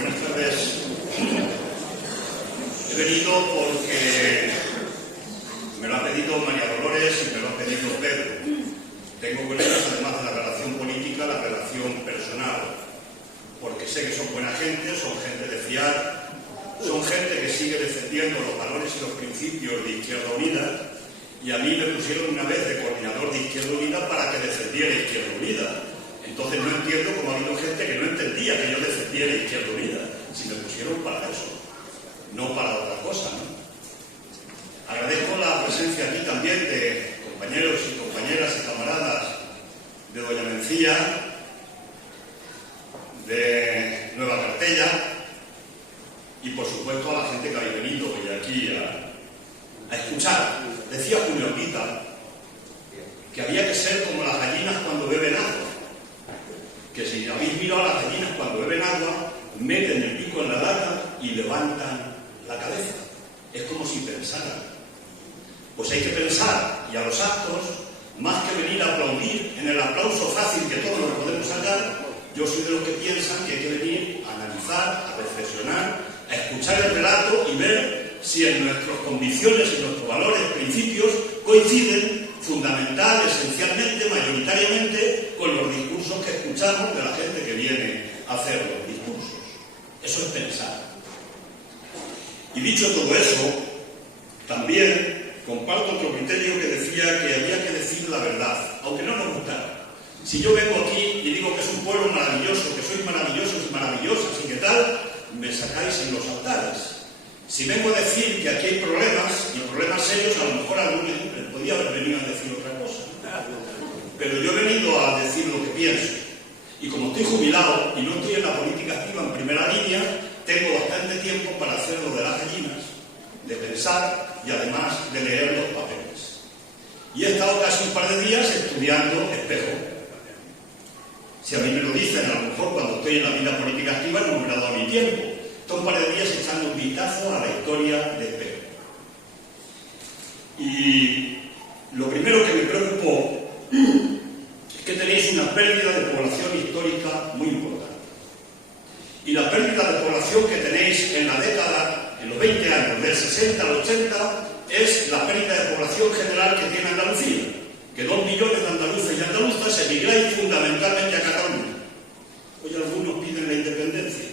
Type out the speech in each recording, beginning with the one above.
Buenas tardes. He venido porque me lo ha pedido María Dolores y me lo ha pedido Pedro. Tengo con ellos, además de la relación política, la relación personal, porque sé que son buena gente, son gente de fiar, son gente que sigue defendiendo los valores y los principios de Izquierda Unida, y a mí me pusieron una vez de coordinador de Izquierda Unida para que defendiera Izquierda Unida. Entonces no entiendo cómo ha habido gente que no entendía que yo defendiera Izquierda Unida, si me pusieron para eso, no para otra cosa, ¿no? Agradezco la presencia aquí también de compañeros y compañeras y camaradas de Doña Mencía, de Nueva Cartella y por supuesto a la gente que habéis venido hoy aquí a escuchar. Decía Julio Anguita que había que ser como las gallinas cuando beben agua, que si habéis mirado a las gallinas cuando beben agua, meten el pico en la lata y levantan la cabeza. Es como si pensaran. Pues hay que pensar, y a los actos, más que venir a aplaudir en el aplauso fácil que todos nos podemos sacar, yo soy de los que piensan que hay que venir a analizar, a reflexionar, a escuchar el relato y ver si en nuestras convicciones y nuestros valores, principios, coinciden fundamental, esencialmente, mayoritariamente, con los discursos que escuchamos de la gente que viene a hacer los discursos. Eso es pensar. Y dicho todo eso, también comparto otro criterio que decía que había que decir la verdad, aunque no nos gustara. Si yo vengo aquí y digo que es un pueblo maravilloso, que sois maravillosos y maravillosas y que tal, me sacáis en los altares. Si vengo a decir que aquí hay problemas, y problemas serios, a lo mejor algunos podía haber venido a decir otra cosa. Pero yo he venido a decir lo que pienso. Y como estoy jubilado y no estoy en la política activa en primera línea, tengo bastante tiempo para hacer lo de las gallinas, de pensar y además de leer los papeles. Y he estado casi un par de días estudiando Espejo. Si a mí me lo dicen, a lo mejor cuando estoy en la vida política activa no me ha dado ni tiempo. Estoy un par de días echando un vistazo a la historia de Espejo. Y lo primero que me preocupó es que tenéis una pérdida de población histórica muy importante. Y la pérdida de población que tenéis en la década, en los 20 años, del 60 al 80, es la pérdida de población general que tiene Andalucía, que 2 millones de andaluces y andaluzas emigráis fundamentalmente a Cataluña. Hoy algunos piden la independencia,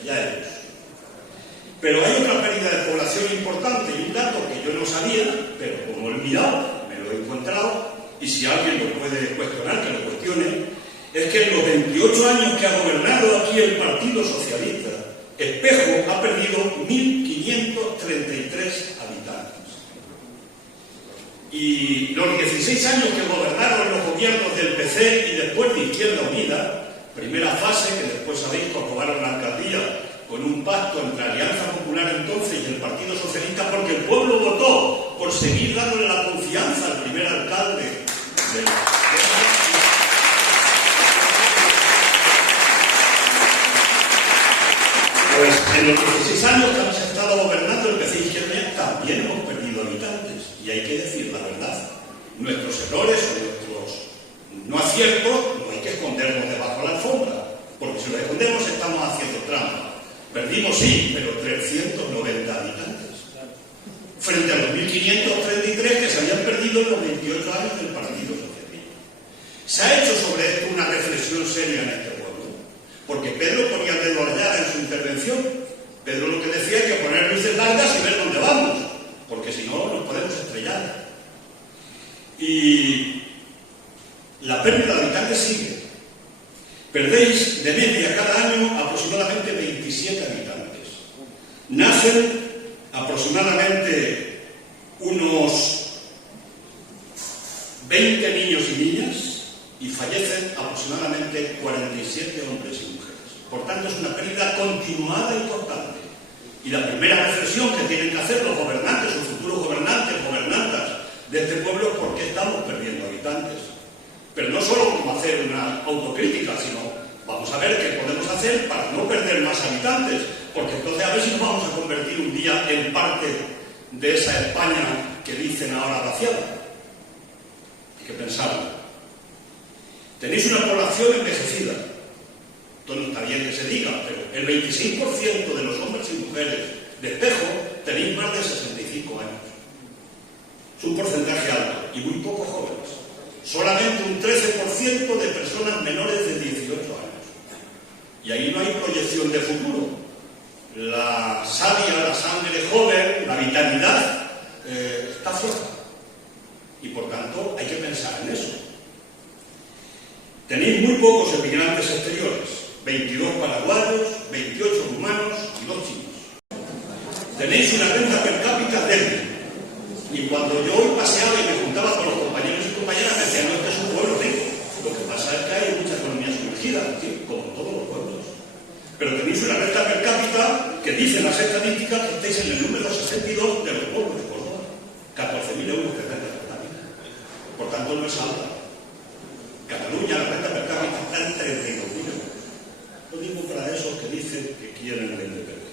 allá ellos. Pero hay otra pérdida de población importante y un dato que yo no sabía, pero como lo he mirado, me lo he encontrado, y si alguien lo puede cuestionar, que lo cuestione, es que en los 28 años que ha gobernado aquí el Partido Socialista, Espejo ha perdido 1.533 habitantes. Y los 16 años que gobernaron los gobiernos del PC y después de Izquierda Unida, primera fase que después sabéis que ocuparon la alcaldía con un pacto entre Alianza Popular entonces y el Partido Socialista, porque el pueblo votó por seguir dándole la confianza al primer alcalde de la... Pues en los 16 años que hemos estado gobernando el PC Izquierda también hemos perdido habitantes. Y hay que decir la verdad. Nuestros errores o nuestros no aciertos no hay que escondernos debajo de la alfombra. Porque si los escondemos estamos haciendo trampa. Perdimos sí, pero 390 habitantes. Frente a los 1.533 que se habían perdido en los 28 años del Partido Socialista. Se ha hecho sobre esto una reflexión seria en este pueblo. Porque Pedro ponía el dedo a la llaga en su intervención. Pedro lo que decía es que poner luces largas y ver dónde vamos, porque si no nos podemos estrellar. Y la pérdida de habitantes sigue. Perdéis de media cada año aproximadamente 27 habitantes. Nacen aproximadamente unos 20 niños y niñas y fallecen aproximadamente 47 hombres y mujeres. Por tanto, es una pérdida continuada y constante. Y la primera reflexión que tienen que hacer los gobernantes, los futuros gobernantes, gobernantas de este pueblo es por qué estamos perdiendo habitantes. Pero no solo vamos a hacer una autocrítica, sino vamos a ver qué podemos hacer para no perder más habitantes, porque entonces a ver si nos vamos a convertir un día en parte de esa España que dicen ahora vaciada. Hay que pensarlo. Tenéis una población envejecida. Esto no está bien. bien que se diga, pero el 26% de los hombres y mujeres de Espejo tenéis más de 65 años. Es un porcentaje alto y muy pocos jóvenes. Solamente un 13% de personas menores de 18 años. Y ahí no hay proyección de futuro. La savia, la sangre joven, la vitalidad está fuera. Y por tanto hay que pensar en eso. Tenéis muy pocos emigrantes exteriores, 22 paraguayos, 28 rumanos y 2 chinos. Tenéis una renta per cápita débil. Y cuando yo hoy paseaba y me juntaba con los compañeros y compañeras, me decían, no, este es un pueblo rico. Lo que pasa es que hay mucha economía sumergida, ¿sí? Como en todos los pueblos. Pero tenéis una renta per cápita que dicen las estadísticas que estáis en el número 62 de los pueblos de Córdoba. 14.000 euros de renta per cápita. Por tanto, no es alta. Cataluña, la renta per cápita está en 32.000 euros. Lo digo para esos que dicen que quieren la independencia.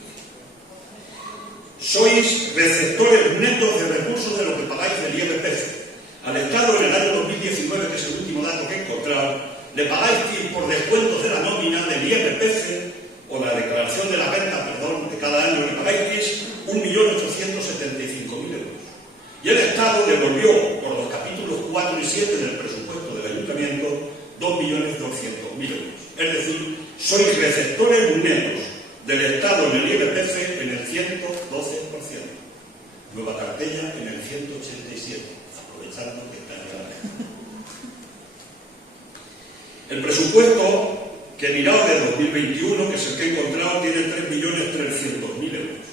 Sois receptores netos de recursos de lo que pagáis del IRPF. Al Estado en el año 2019, que es el último dato que he encontrado, le pagáis por descuentos de la nómina del IRPF o la declaración de la renta, de cada año, le pagáis 1.875.000 euros. Y el Estado devolvió por los capítulos 4 y 7 del presupuesto del Ayuntamiento 2.200.000 euros. Es decir, sois receptores netos del Estado en el IRPF en el 112%. Nueva Cartella en el 187%, aprovechando que está en la... El presupuesto que mirado de 2021, que es el que he encontrado, tiene 3.300.000 euros.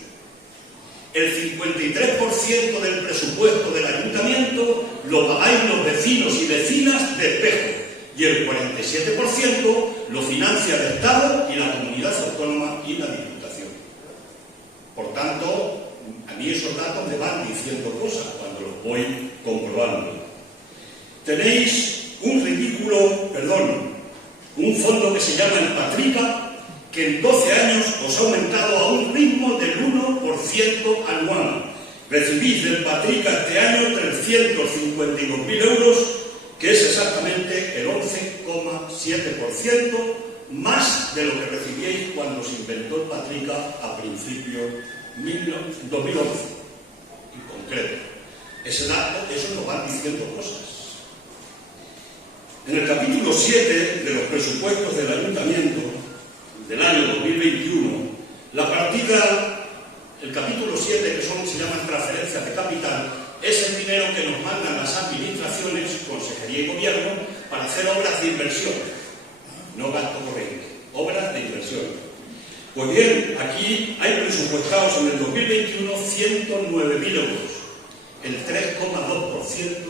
El 53% del presupuesto del Ayuntamiento lo pagáis los vecinos y vecinas de Espejo. Y el 47% lo financia el Estado y la comunidad autónoma y la Diputación. Por tanto, a mí esos datos me van diciendo cosas cuando los voy comprobando. Tenéis un fondo que se llama el Patrica, que en 12 años os ha aumentado a un ritmo del 1% anual. Recibís del Patrica este año 352.000 euros, que es exactamente el 11,7% más de lo que recibíais cuando se inventó el Patrica a principios de 2011. En concreto, ese dato, eso nos van diciendo cosas. En el capítulo 7 de los presupuestos del Ayuntamiento del año 2021, la partida, el capítulo 7, que se llaman transferencias de capital, es el dinero que nos mandan las administraciones, consejería y gobierno, para hacer obras de inversión, no gasto corriente, obras de inversión. Pues bien, aquí hay presupuestados en el 2021 109.000 euros, el 3,2%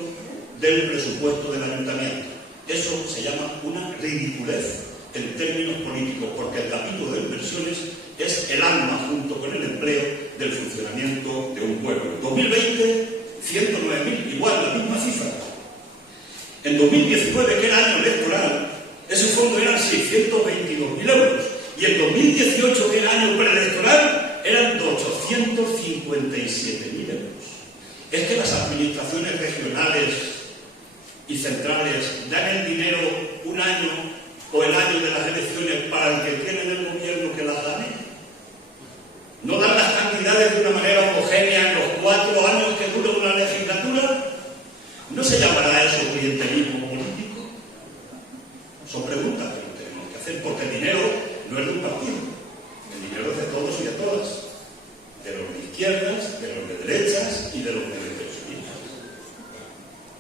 del presupuesto del Ayuntamiento. Eso se llama una ridiculez en términos políticos, porque el capítulo de inversiones es el alma, junto con el empleo, del funcionamiento de un pueblo. En 2020, 109.000, igual, la misma cifra. En 2019, que era año electoral, ese fondo eran 622.000 euros. Y en 2018, que era año preelectoral, eran 857.000 euros. Es que las administraciones regionales y centrales dan el dinero un año o el año de las elecciones para el que tienen el gobierno que las gane. No dan las cantidades de una manera homogénea en los 4 años que dura una legislatura. ¿No se llamará eso clientelismo político? Son preguntas que nos tenemos que hacer, porque el dinero no es de un partido. El dinero es de todos y de todas. De los de izquierdas, de los de derechas y de los de derechonistas.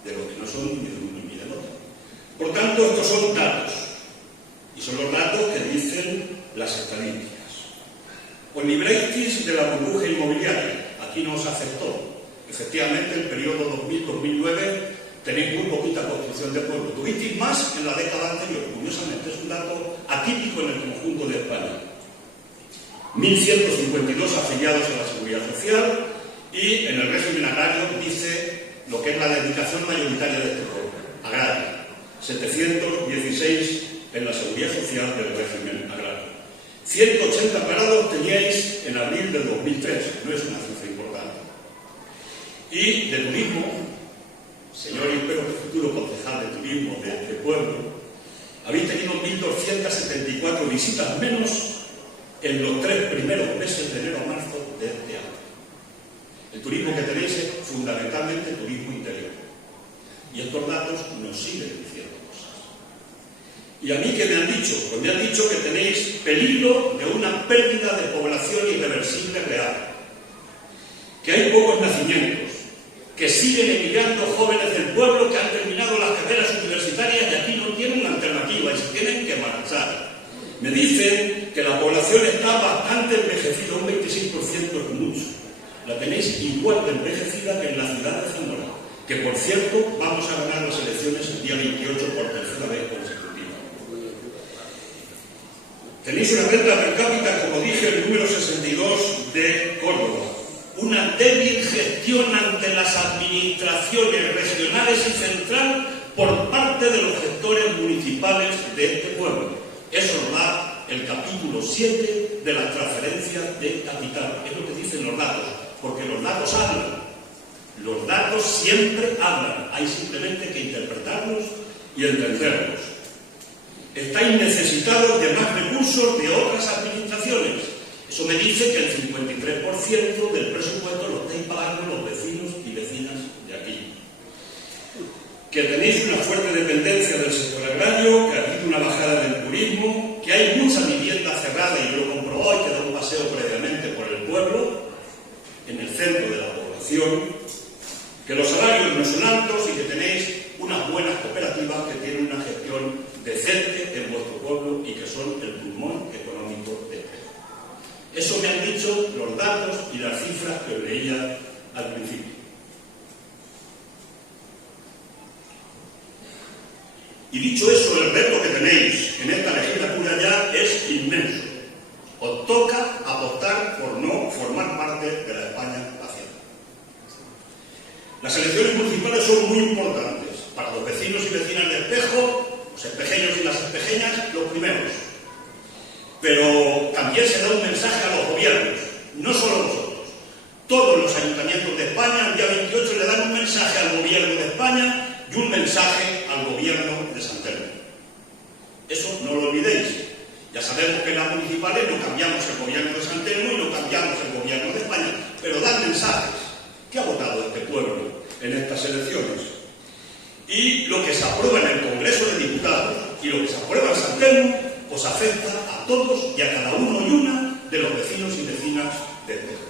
De los que no son ni de uno ni del otro. Por tanto, estos son datos. Y son los datos que dicen las estadísticas. Os librasteis de la burbuja inmobiliaria. Aquí no os afectó. Efectivamente, el periodo 2000-2009 tenéis muy poquita construcción de pueblo. Tuvisteis más en la década anterior. Curiosamente, es un dato atípico en el conjunto de España. 1.152 afiliados a la Seguridad Social, y en el régimen agrario dice lo que es la dedicación mayoritaria de este pueblo, agraria. 716 en la Seguridad Social del régimen agrario. 180 parados teníais en abril del 2003, no es una cifra importante. Y de turismo, señor Impero, futuro concejal de turismo de este pueblo, Habéis tenido 1.274 visitas menos en los 3 primeros meses de enero a marzo de este año. El turismo que tenéis es fundamentalmente turismo interior. Y estos datos nos siguen diciendo cosas. ¿Y a mí qué me han dicho? Pues me han dicho que tenéis peligro de una pérdida de población irreversible real. Que hay pocos nacimientos. Que siguen emigrando jóvenes del pueblo que han terminado las carreras universitarias y aquí no tienen alternativa y se tienen que marchar. Me dicen que la población está bastante envejecida, un 26% es mucho. La tenéis igual de envejecida que en la ciudad de Zamora, que por cierto vamos a ganar las elecciones el día 28 por tercera vez consecutiva. Tenéis una renta per cápita, como dije, el número 62 de Córdoba. Una débil gestión ante las administraciones regionales y central por parte de los gestores municipales de este pueblo. Eso nos da el capítulo 7 de las transferencias de capital. Es lo que dicen los datos, porque los datos hablan. Los datos siempre hablan. Hay simplemente que interpretarlos y entenderlos. Estáis necesitados de más recursos de otras administraciones. Eso me dice que el 53% del presupuesto lo estáis pagando los vecinos y vecinas de aquí. Que tenéis una fuerte dependencia del sector agrario, que ha habido una bajada del turismo, que hay mucha vivienda cerrada, y yo lo compro hoy, que da un paseo previamente por el pueblo, en el centro de la población, que los salarios no son altos y que tenéis unas buenas cooperativas que tienen una gestión decente en vuestro pueblo y que son el pulmón económico de este. Eso me han dicho los datos y las cifras que os leía al principio. Y dicho eso, el reto que tenéis en esta legislatura ya es inmenso. Os toca apostar por no formar parte de la España vaciada. Las elecciones municipales son muy importantes para los vecinos y vecinas de Espejo, los espejeños y las espejeñas, los primeros. Pero también se da un mensaje a los gobiernos, no solo nosotros. Todos los ayuntamientos de España, el día 28, le dan un mensaje al gobierno de España y un mensaje al gobierno de San Telmo. Eso no lo olvidéis. Ya sabemos que en las municipales no cambiamos el gobierno de San Telmo y no cambiamos el gobierno de España, pero dan mensajes. ¿Qué ha votado este pueblo en estas elecciones? Y lo que se aprueba en el Congreso de Diputados y lo que se aprueba en San Telmo, pues afecta a todos y a cada uno y una de los vecinos y vecinas de Espejo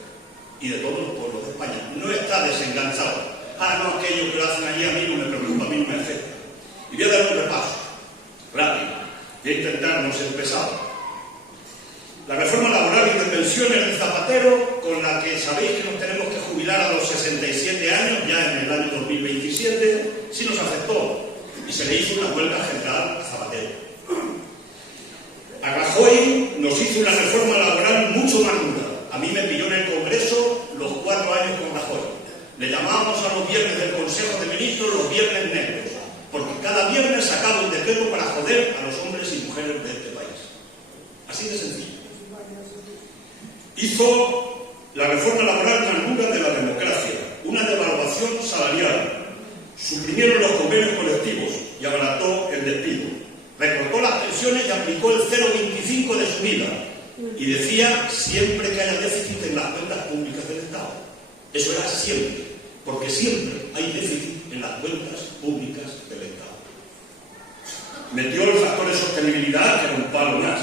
y de todos los pueblos de España. No está desenganchado. No, aquello que lo hacen allí a mí no me preocupa, a mí no me afecta. Y voy a dar un repaso rápido. Voy a intentar no ser pesado. La reforma laboral y de pensiones de Zapatero, con la que sabéis que nos tenemos que jubilar a los 67 años, ya en el año 2027, sí nos afectó. Y se le hizo una huelga general a Zapatero. A Rajoy nos hizo una reforma laboral mucho más dura. A mí me pilló en el Congreso los 4 años con Rajoy. Le llamábamos a los viernes del Consejo de Ministros los viernes negros, porque cada viernes sacaba un decreto para joder a los hombres y mujeres de este país. Así de sencillo. Hizo la reforma laboral tan dura de la democracia, una devaluación salarial, suprimieron los convenios colectivos y abarató el despido, recortó las pensiones y aplicó el 0,25 de subida, y decía siempre que haya déficit en las cuentas públicas del Estado. Eso era siempre, porque siempre hay déficit en las cuentas públicas del Estado. Metió el factor de sostenibilidad, que era un palo más.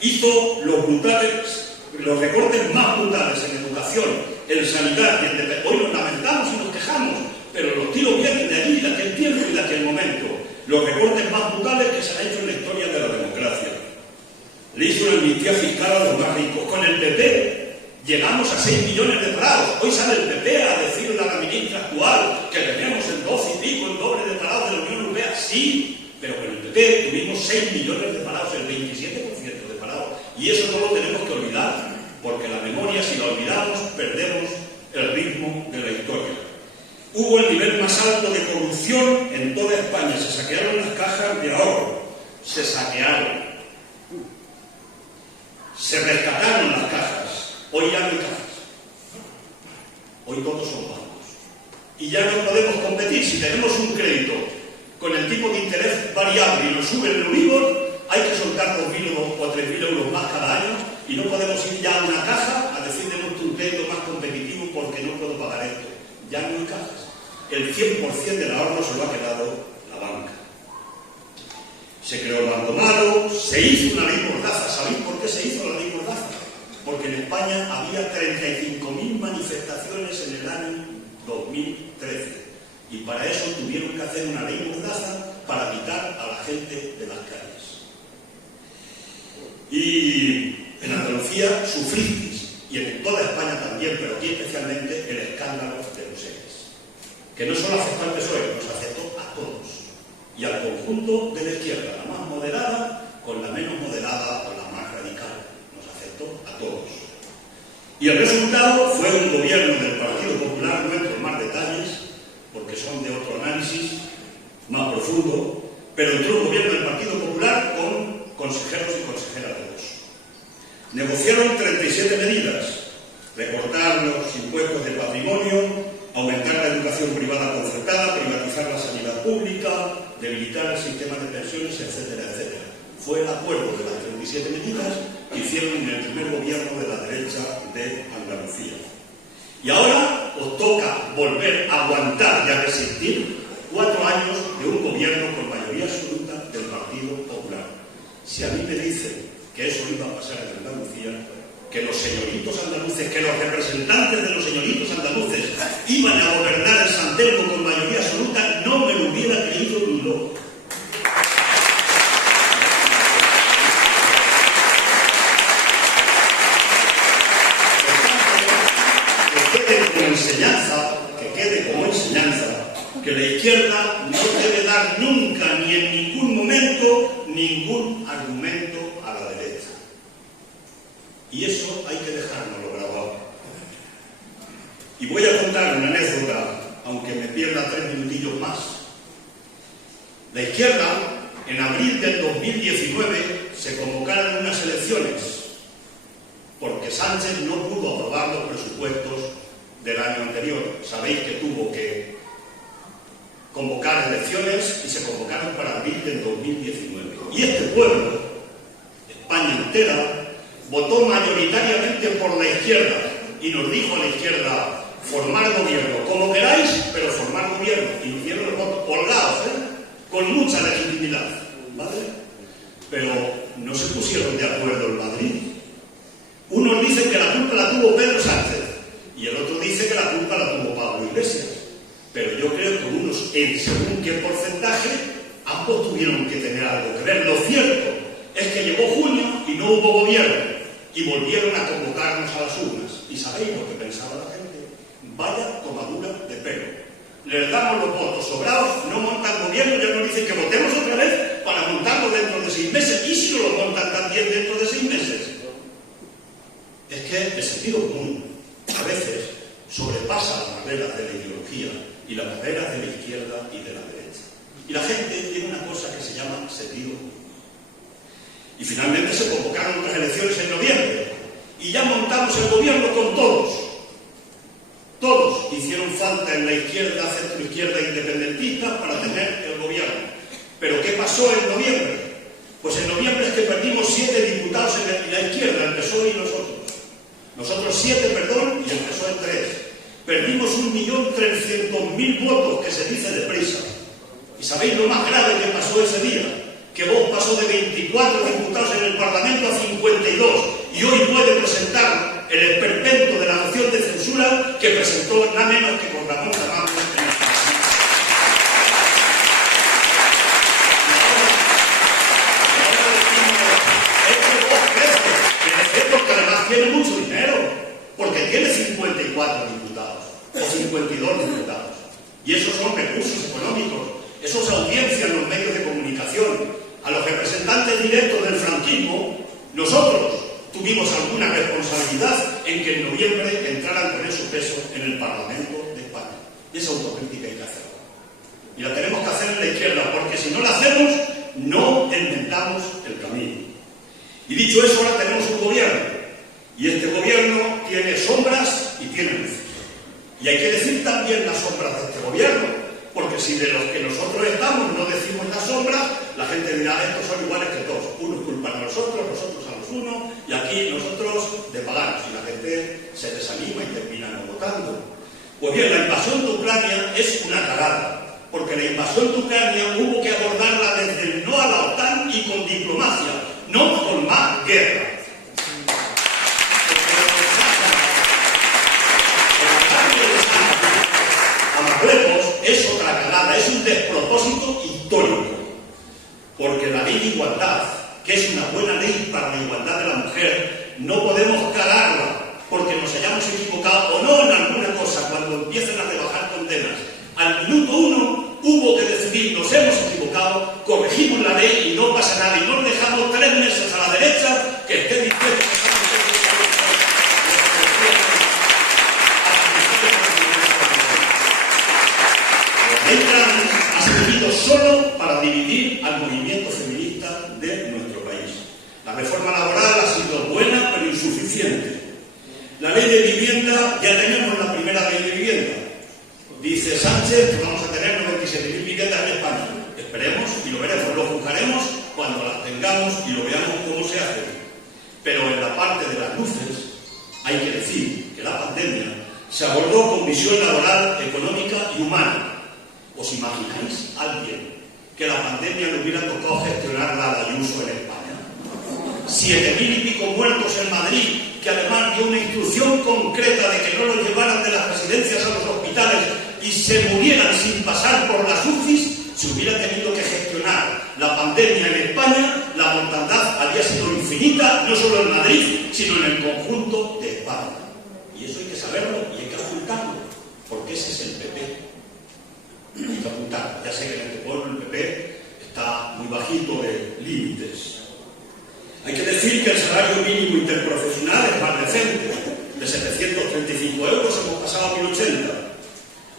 Hizo los recortes más brutales en educación, en sanidad y en hoy nos lamentamos y nos quejamos, pero los tiros vienen de allí, de aquel tiempo y de aquel momento. Los recortes más brutales que se han hecho en la historia de la democracia. Le hizo una amnistía fiscal a los más ricos. Con el PP llegamos a 6 millones de parados. Hoy sale el PP a decirle a la ministra actual que tenemos el 12 y pico, el doble de parados de la Unión Europea. Sí, pero con el PP tuvimos 6 millones de parados, el 27% de parados. Y eso no lo tenemos que olvidar, porque la memoria, si la olvidamos, perdemos el ritmo de la historia. Hubo el nivel más alto de corrupción en toda España. Se saquearon las cajas de ahorro. Se saquearon. Se rescataron las cajas. Hoy ya no hay cajas. Hoy todos son bancos. Y ya no podemos competir. Si tenemos un crédito con el tipo de interés variable y nos sube el Euribor, hay que soltar 2.000 o 3.000 euros más cada año y no podemos ir ya a una caja a decir de nuestro crédito más competitivo porque no puedo pagar esto. Ya no hay cajas. El 100% del ahorro se lo ha quedado la banca. Se creó el Banco Malo, se hizo una ley mordaza. ¿Sabéis por qué se hizo la ley mordaza? Porque en España había 35.000 manifestaciones en el año 2013 y para eso tuvieron que hacer una ley mordaza para quitar a la gente de las calles. Y en Andalucía sufristeis, y en toda España también, pero aquí especialmente, el escándalo de los ERES, que no solo afectó al PSOE, nos afectó a todos y al conjunto de la izquierda, la más moderada con la menos moderada o la más radical. Nos afectó a todos. Y el resultado fue un gobierno del Partido Popular, no entro en más detalles, porque son de otro análisis más profundo, pero entró un gobierno del Partido Popular con consejeros y consejeras de Vox. Negociaron 37 medidas: recortar los impuestos de patrimonio, aumentar la educación privada concertada, privatizar la sanidad pública, debilitar el sistema de pensiones, etcétera, etcétera. Fue el acuerdo de las 37 medidas que hicieron en el primer gobierno de la derecha de Andalucía. Y ahora os toca volver a aguantar y a resistir 4 años de un gobierno con mayoría absoluta del Partido Popular. Si a mí me dicen que eso iba a pasar en Andalucía, que los señoritos andaluces, que los representantes de los señoritos andaluces iban a gobernar el San Telmo con mayoría absoluta, no me lo hubiera creído ni loco. Que quede como enseñanza que la izquierda no debe dar nunca ni en ningún momento ningún argumento a la derecha. Y eso hay que dejárnoslo grabado. Y voy a contar una anécdota, aunque me pierda 3 minutillos más. La izquierda, en abril del 2019, se convocaron unas elecciones porque Sánchez no pudo aprobar los presupuestos del año anterior. Sabéis que tuvo que convocar elecciones y se convocaron para abril del 2019. Y este pueblo, España entera, votó mayoritariamente por la izquierda y nos dijo a la izquierda: formar gobierno, como queráis, pero formar gobierno. Y nos dieron los votos holgados, con mucha legitimidad, ¿vale? Pero no se pusieron de acuerdo en Madrid. Unos dicen que la culpa la tuvo Pedro Sánchez y el otro dice que la culpa la tuvo Pablo Iglesias. Pero yo creo que unos, en según qué porcentaje, ambos tuvieron que tener algo que ver. Lo cierto es que llegó junio y no hubo gobierno y volvieron a convocarnos a las urnas. ¿Y sabéis lo que pensaba la gente? Vaya tomadura de pelo. Les damos los votos sobrados, no montan gobierno, ya nos dicen que votemos otra vez para montarlo dentro de 6 meses. ¿Y si no lo montan también dentro de 6 meses? Es que el sentido común a veces sobrepasa las barreras de la ideología y las barreras de la izquierda y de la derecha. Y la gente tiene una cosa que se llama sentido común. Y finalmente se convocaron unas elecciones en noviembre y ya montamos el gobierno con todos. Todos hicieron falta en la izquierda, centroizquierda independentista para tener el gobierno. ¿Pero qué pasó en noviembre? Pues en noviembre es que perdimos 7 diputados en la izquierda, el PSOE y nosotros. Nosotros 7, perdón, y el PSOE 3. Perdimos 1.300.000 votos, que se dice deprisa. ¿Y sabéis lo más grave que pasó ese día? Que Vox pasó de 24 diputados en el Parlamento a 52 y hoy puede presentar el esperpento de la moción de censura que presentó nada menos que con Ramón Tamames en el Parlamento. Porque además tiene mucho dinero, porque tiene 54 diputados o 52 diputados. Y esos son recursos económicos, eso es audiencia en los medios de comunicación. A los representantes directos del franquismo, nosotros tuvimos alguna responsabilidad en que en noviembre entraran con ese peso en el Parlamento de España. Y esa autocrítica hay que hacerla. Y la tenemos que hacer en la izquierda, porque si no la hacemos, no enmendamos el camino. Y dicho eso, ahora tenemos un gobierno. Y este gobierno tiene sombras y tiene luces. Y hay que decir también las sombras de este gobierno, porque porque si de los que nosotros estamos no decimos las sombras, la gente dirá, estos son iguales que todos. Unos culpan a nosotros a los unos, y aquí nosotros de paganos, y la gente se desanima y termina no votando. Pues bien, la invasión de Ucrania es una cagada, porque la invasión de Ucrania hubo que abordarla desde el no a la OTAN y con diplomacia, no con más guerra. Es otra cagada, es un despropósito histórico, porque la ley de igualdad, que es una buena ley para la igualdad de la mujer, no podemos cagarla porque nos hayamos equivocado o no en alguna cosa. Cuando empiecen a rebajar condenas, al minuto 1 hubo que decidir, nos hemos equivocado, corregimos la ley y no pasa nada, y no dejamos 3 meses a la derecha que esté diciendo ha servido solo para dividir al movimiento feminista de nuestro país. La reforma laboral ha sido buena pero insuficiente. La ley de vivienda, ya tenemos la primera ley de vivienda. Dice Sánchez que vamos a tener 97.000 viviendas en España. Esperemos y lo veremos, lo juzgaremos cuando las tengamos y lo veamos cómo se hace. Pero en la parte de las luces hay que decir que la pandemia se abordó con visión laboral, económica y humana. ¿Os imagináis alguien que la pandemia le hubiera tocado gestionarla a Ayuso en España? 7.000 y pico muertos en Madrid, que además dio una instrucción concreta de que no los llevaran de las residencias a los hospitales y se murieran sin pasar por las UCIs. Si hubiera tenido que gestionar la pandemia en España, la mortandad habría sido infinita, no solo en Madrid, sino en el conjunto de España. Y eso hay que saberlo y hay que ocultarlo, porque ese es el PP. Hay que apuntar. Ya sé que en este pueblo el PP está muy bajito de límites. Hay que decir que el salario mínimo interprofesional es más decente. De 735 euros hemos pasado a 1080.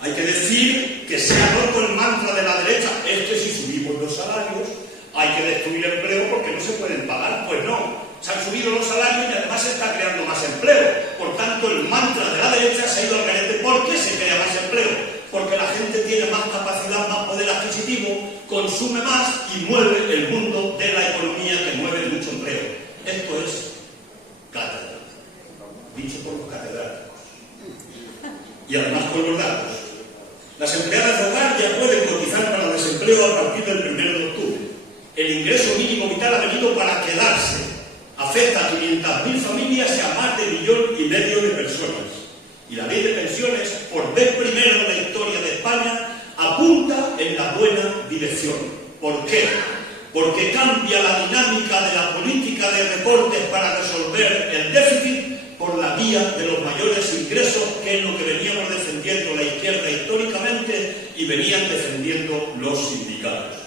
Hay que decir que se ha roto el mantra de la derecha, es que si subimos los salarios hay que destruir empleo porque no se pueden pagar. Pues no, se han subido los salarios y además se está creando más empleo. Por tanto, el mantra de la derecha se ha ido al garete. ¿Por qué se crea más empleo? Porque la gente tiene más capacidad, más poder adquisitivo, consume más y mueve el mundo de la economía que mueve mucho empleo. Esto es cátedra, dicho por los catedráticos. Y además con los datos. Las empleadas de hogar ya pueden cotizar para el desempleo a partir del 1 de octubre. El ingreso mínimo vital ha venido para quedarse. Afecta a 500.000 familias y a más de 1,5 millones de personas. Y la ley de pensiones, por vez primera en la historia de España, apunta en la buena dirección. ¿Por qué? Porque cambia la dinámica de la política de recortes para resolver el déficit por la vía de los mayores ingresos, que es lo que veníamos defendiendo la izquierda históricamente y venían defendiendo los sindicatos.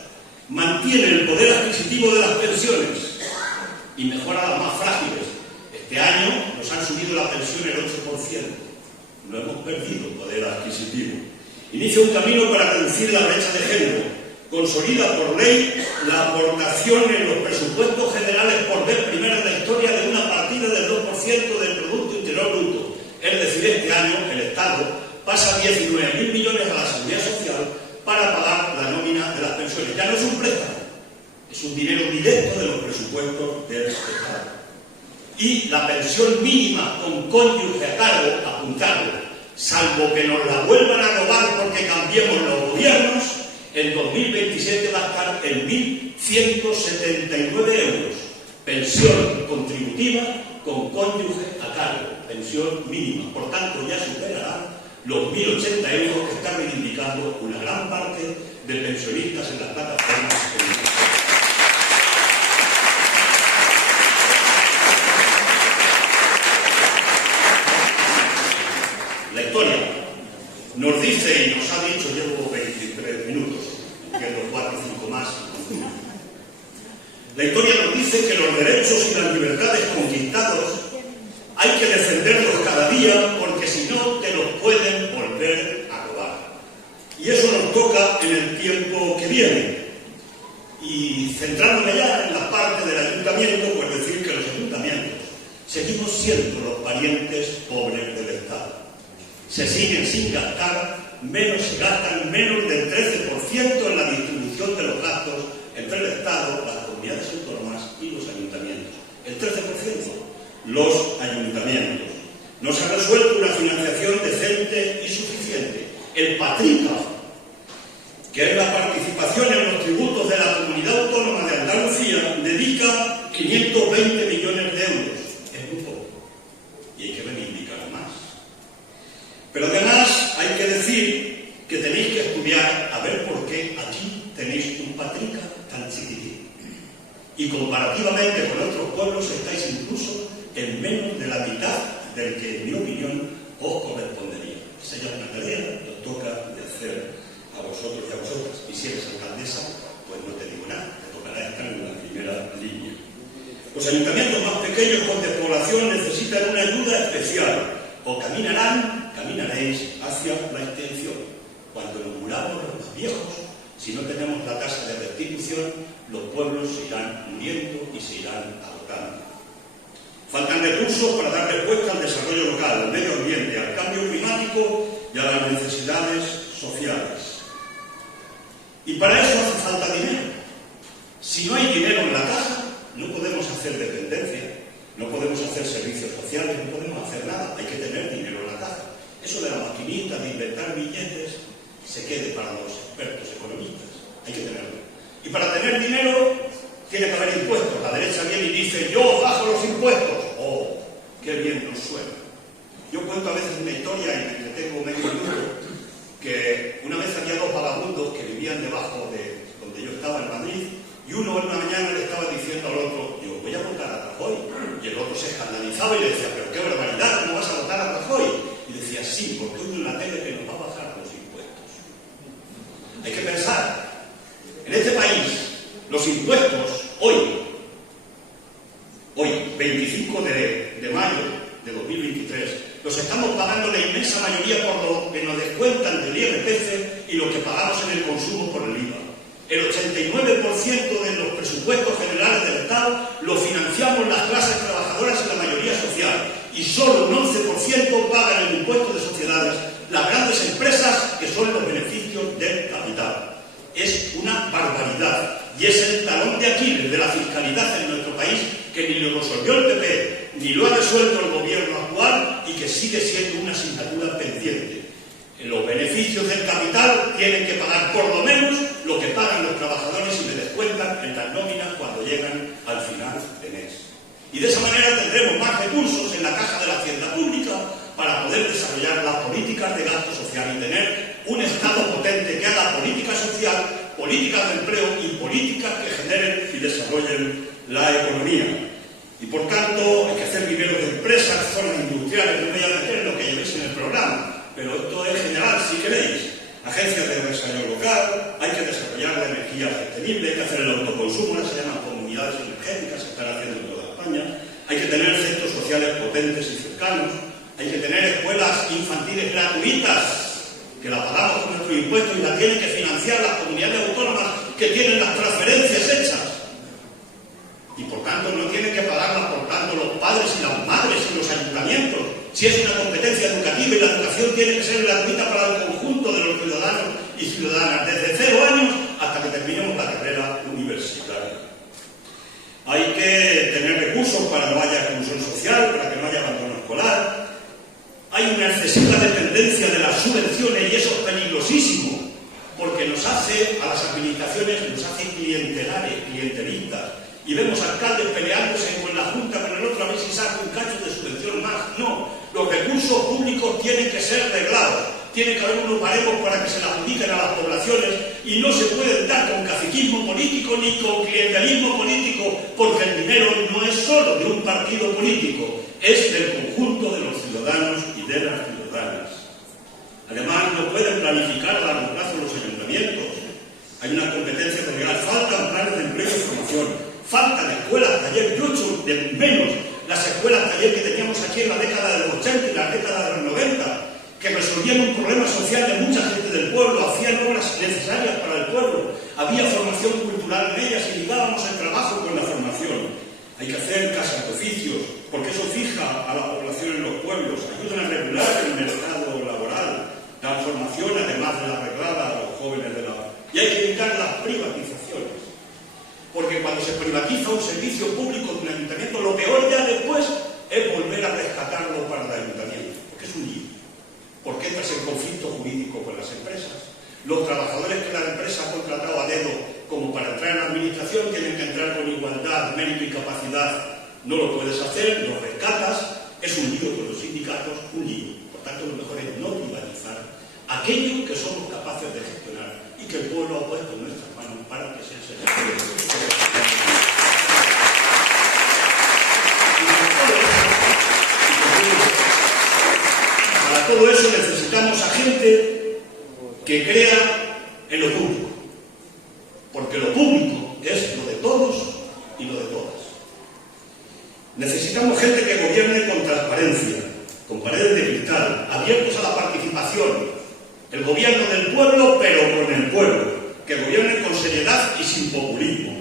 Mantiene el poder adquisitivo de las pensiones y mejora a las más frágiles. Este año nos han subido la pensión el 8%. No hemos perdido poder adquisitivo. Inicia un camino para reducir la brecha de género. Consolida por ley la aportación en los presupuestos generales por vez primera en la historia de una partida del 2% del Producto Interior Bruto. Es decir, este año el Estado pasa 19.000 millones a la Seguridad Social para pagar la nómina de las pensiones. Ya no es un préstamo, es un dinero directo de los presupuestos del Estado. Y la pensión mínima con cónyuge a cargo, apuntarlo, salvo que nos la vuelvan a robar porque cambiemos los gobiernos, en 2027 va a estar en 1.179 euros. Pensión contributiva con cónyuge a cargo, pensión mínima. Por tanto, ya superará los 1.080 euros que está reivindicando una gran parte de pensionistas en las plataformas. La historia nos dice y nos ha dicho, llevo 23 minutos, entiendo 4 o 5 más. La historia nos dice que los derechos y las libertades conquistados hay que defenderlos cada día, porque si no te los pueden volver a robar. Y eso nos toca en el tiempo que viene. Y centrándome ya en la parte del ayuntamiento, pues decir que los ayuntamientos seguimos siendo los parientes pobres del Estado. Se siguen sin gastar se gastan menos del 13% en la distribución de los gastos entre el Estado, las comunidades autónomas y los ayuntamientos. El 13%, los ayuntamientos. No se ha resuelto una financiación decente y suficiente. El PATRICA, que es la participación en los tributos de la Comunidad Autónoma de Andalucía, dedica 520 millones de euros. Es muy poco. Y hay que reivindicar más. Pero además hay que decir que tenéis que estudiar a ver por qué aquí tenéis un PATRICA tan chiquitín. Y comparativamente con otros pueblos estáis incluso en menos de la mitad del que, en mi opinión, os correspondería. Esa ya es una tarea que os toca de hacer a vosotros y a vosotras. Y si eres alcaldesa, pues no te digo nada, te tocará estar en la primera línea. Los ayuntamientos más pequeños con despoblación necesitan una ayuda especial. O caminaréis hacia la extensión. Cuando nos muramos los más viejos, si no tenemos la tasa de restitución, los pueblos se irán muriendo y se irán agotando. Faltan recursos para dar respuesta al desarrollo local, al medio ambiente, al cambio climático y a las necesidades sociales. Y para eso hace falta dinero. Si no hay dinero en la caja, no podemos hacer dependencia, no podemos hacer servicios sociales, no podemos hacer nada. Hay que tener dinero en la caja. Eso de la maquinita, de inventar billetes, se quede para los expertos economistas. Hay que tenerlo. Y para tener dinero tiene que haber impuestos. La derecha viene y dice, yo bajo los impuestos. ¡Oh, qué bien nos suena! Yo cuento a veces una historia y me entretengo medio minuto, que una vez había dos vagabundos que vivían debajo de donde yo estaba, en Madrid, y uno en una mañana le estaba diciendo al otro, yo voy a votar a Rajoy. Y el otro se escandalizaba y le decía, pero qué barbaridad, ¿cómo vas a votar a Rajoy? Y decía, sí, porque oigo en la tele que nos va a bajar los impuestos. Hay que pensar, en este país, los impuestos, hoy, 25 de mayo de 2023, los estamos pagando la inmensa mayoría por lo que nos descuentan del IRPF y lo que pagamos en el consumo por el IVA. El 89% de los presupuestos generales del Estado lo financiamos las clases trabajadoras y la mayoría social, y solo un 11% pagan el impuesto de sociedades las grandes empresas, que son los beneficios del capital. Es una barbaridad, y es el talón de Aquiles de la fiscalidad en nuestro país, que ni lo resolvió el PP, ni lo ha resuelto el gobierno actual, y que sigue siendo una asignatura pendiente. Los beneficios del capital tienen que pagar por lo menos lo que pagan los trabajadores y le descuentan en las nóminas cuando llegan al final de mes. Y de esa manera tendremos más recursos en la caja de la hacienda pública para poder desarrollar las políticas de gasto social y tener un Estado potente que haga política social, políticas de empleo y políticas que generen y desarrollen la economía. Y por tanto hay que hacer viveros de empresas, zonas industriales, no voy a meter lo que llevéis en el programa, pero esto es general si queréis. Agencias de desarrollo local, hay que desarrollar la energía sostenible, hay que hacer el autoconsumo, ahora se llaman comunidades energéticas, se están haciendo en toda España, hay que tener centros sociales potentes y cercanos, hay que tener escuelas infantiles gratuitas, que la pagamos con nuestros impuestos y la tienen que financiar las comunidades autónomas que tienen las transferencias hechas. Y por tanto no tienen que pagarlas, por tanto, los padres y las madres y los ayuntamientos. Si es una competencia educativa y la educación tiene que ser gratuita para el conjunto de los ciudadanos y ciudadanas, desde 0 años hasta que terminemos la carrera universitaria. Hay que tener recursos para que no haya exclusión social, para que no haya abandono escolar. Hay una excesiva dependencia de las subvenciones y eso es peligrosísimo, porque nos hace, a las administraciones, nos hace clientelistas. Y vemos alcaldes peleándose con la Junta, con el otro, a ver si saca un cacho de subvención más. No, los recursos públicos tienen que ser reglados, tiene que haber unos baremos para que se la adjudiquen a las poblaciones y no se pueden dar con caciquismo político ni con clientelismo político, porque el dinero no es solo de un partido político, es del conjunto de los ciudadanos y de las ciudadanas. Además, no pueden planificar a largo plazo los ayuntamientos. Hay una competencia legal, faltan planes de empleo y formación. Faltan escuelas taller, yo echo de menos las escuelas taller que teníamos aquí en la década de los 80 y la década de los 90, que resolvían un problema social de mucha gente del pueblo, hacían obras necesarias para el pueblo, había formación cultural en ellas y ligábamos el trabajo con la formación. Hay que hacer casas de oficios, porque eso fija a la población en los pueblos, ayudan a regular el mercado laboral, dan formación a se privatiza un servicio público de un ayuntamiento, lo peor ya después es volver a rescatarlo para el ayuntamiento, porque es un lío. Porque entras en conflicto jurídico con las empresas. Los trabajadores que la empresa ha contratado a dedo como para entrar en la administración tienen que entrar con igualdad, mérito y capacidad. No lo puedes hacer, lo rescatas, es un lío con los sindicatos, un lío. Por tanto, lo mejor es no privatizar aquello que somos capaces de gestionar y que el pueblo ha puesto en nuestras manos para que sea seleccionado. Para todo eso necesitamos a gente que crea en lo público, porque lo público es lo de todos y lo de todas. Necesitamos gente que gobierne con transparencia, con paredes de cristal, abiertos a la participación, el gobierno del pueblo, pero con el pueblo, que gobierne con seriedad y sin populismo,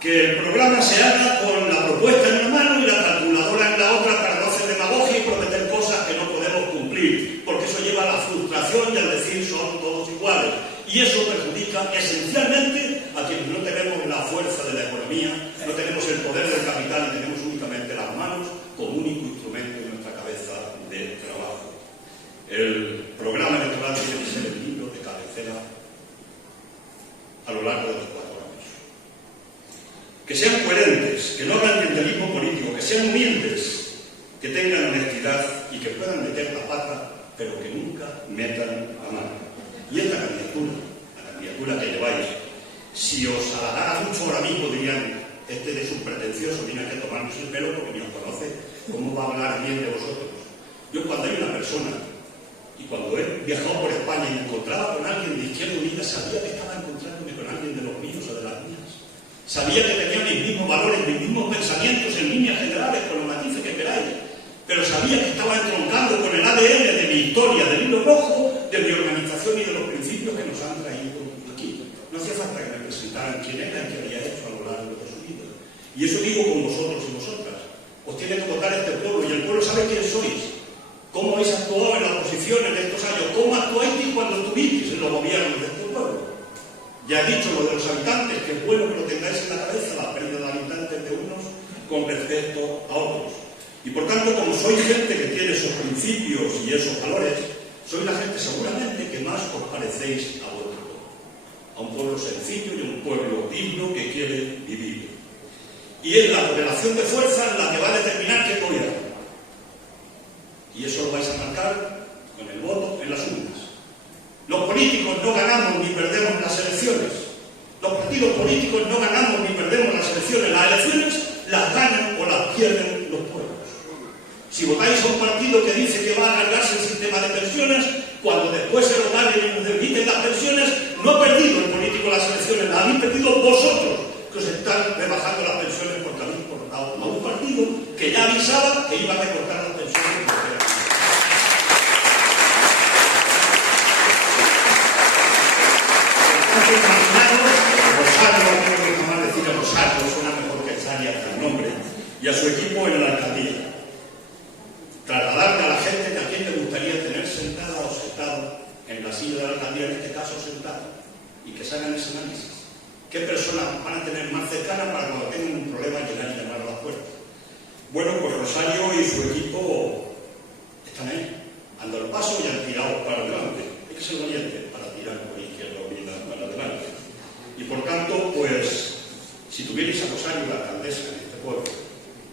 que el programa se haga con la propuesta en una mano y la calculadora en la otra para no hacer demagogia y prometer cosas que no podemos cumplir, porque eso lleva a la frustración y al decir son todos iguales. Y eso perjudica esencialmente a quienes no tenemos la fuerza de la economía, no tenemos el poder del capital y tenemos únicamente las manos como único instrumento en nuestra cabeza de trabajo. El programa electoral tiene que ser el libro de cabecera a lo largo de los 4 años. Que sean coherentes, que no hagan clientelismo político, que sean humildes, que tengan honestidad y que puedan meter la pata, pero que nunca metan la mano. Y esta candidatura, la candidatura que lleváis, si os halagara mucho ahora mismo dirían, este de sus pretenciosos viene aquí a tomarnos el pelo porque ni os conoce, ¿cómo va a hablar bien de vosotros? Yo cuando hay una persona, y cuando he viajado por España y me encontraba con alguien de Izquierda Unida, sabía que estaba encontrándome con alguien de los míos o de las mías. Sabía que tenía mis mismos valores, mis mismos pensamientos en líneas generales, con los matices que queráis, pero sabía que estaba entroncando con el ADN de mi historia, del hilo rojo, de mi organización y de los principios que nos han traído aquí. No hacía falta que me presentaran quién era y qué había hecho a lo largo de su vida. Y eso digo con vosotros y vosotras. Os tiene que votar este pueblo y el pueblo sabe quién sois. Cómo habéis actuado en la oposición en estos años, cómo actuasteis cuando estuvisteis en los gobiernos de este pueblo. Ya he dicho lo de los habitantes, que es bueno que lo tengáis en la cabeza, la pérdida de habitantes de unos con respecto a otros. Y por tanto, como sois gente que tiene esos principios y esos valores, sois la gente seguramente que más os parecéis a vuestro pueblo. A un pueblo sencillo y a un pueblo digno que quiere vivir. Y es la correlación de fuerzas la que va a determinar qué gobierno. Y eso lo vais a marcar con el voto en las urnas. Los políticos no ganamos ni perdemos las elecciones. Los partidos políticos no ganamos ni perdemos las elecciones. Las elecciones las ganan o las pierden los pueblos. Si votáis a un partido que dice que va a cargarse el sistema de pensiones, cuando después se lo gane y nos debiliten las pensiones, no ha perdido el político las elecciones, las habéis perdido vosotros, que os están rebajando las pensiones porque habéis cortado a un partido que ya avisaba que iba a recortar las pensiones. Rosario, creo que jamás decir a Rosario, suena mejor que Zaria que el nombre, y a su equipo en la alcaldía. Trasladarle a la gente que a quién le gustaría tener sentada o sentado en la silla de la alcaldía, en este caso sentado, y que se hagan ese análisis. ¿Qué personas van a tener más cercanas para cuando tengan un problema llegar y llamar a las puertas? Bueno, pues Rosario y su equipo están ahí, ando al paso y han tirado para adelante. Hay que ser valiente para tirar por Izquierda Unida para adelante. Y por tanto, pues, si tuvierais a Rosario la alcaldesa en este pueblo,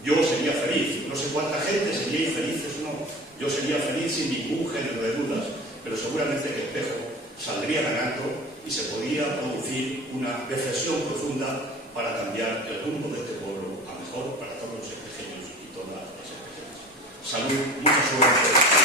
yo sería feliz. No sé cuánta gente seríais felices o no. Yo sería feliz sin ningún género de dudas, pero seguramente que Espejo saldría ganando y se podría producir una reflexión profunda para cambiar el rumbo de este pueblo a mejor para todos los espejeños y todas las espejeñas. Salud, mucha suerte.